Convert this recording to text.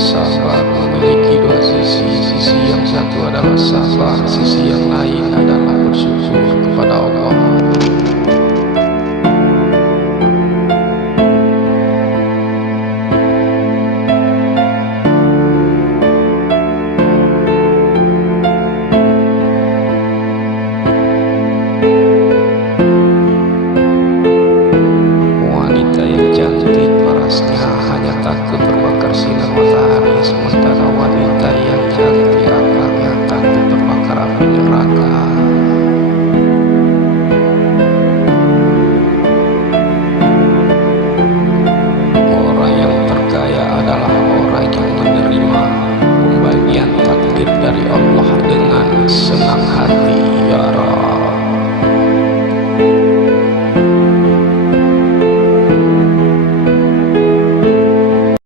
Sabar memiliki dua sisi, sisi yang satu adalah sabar, sisi yang lain adalah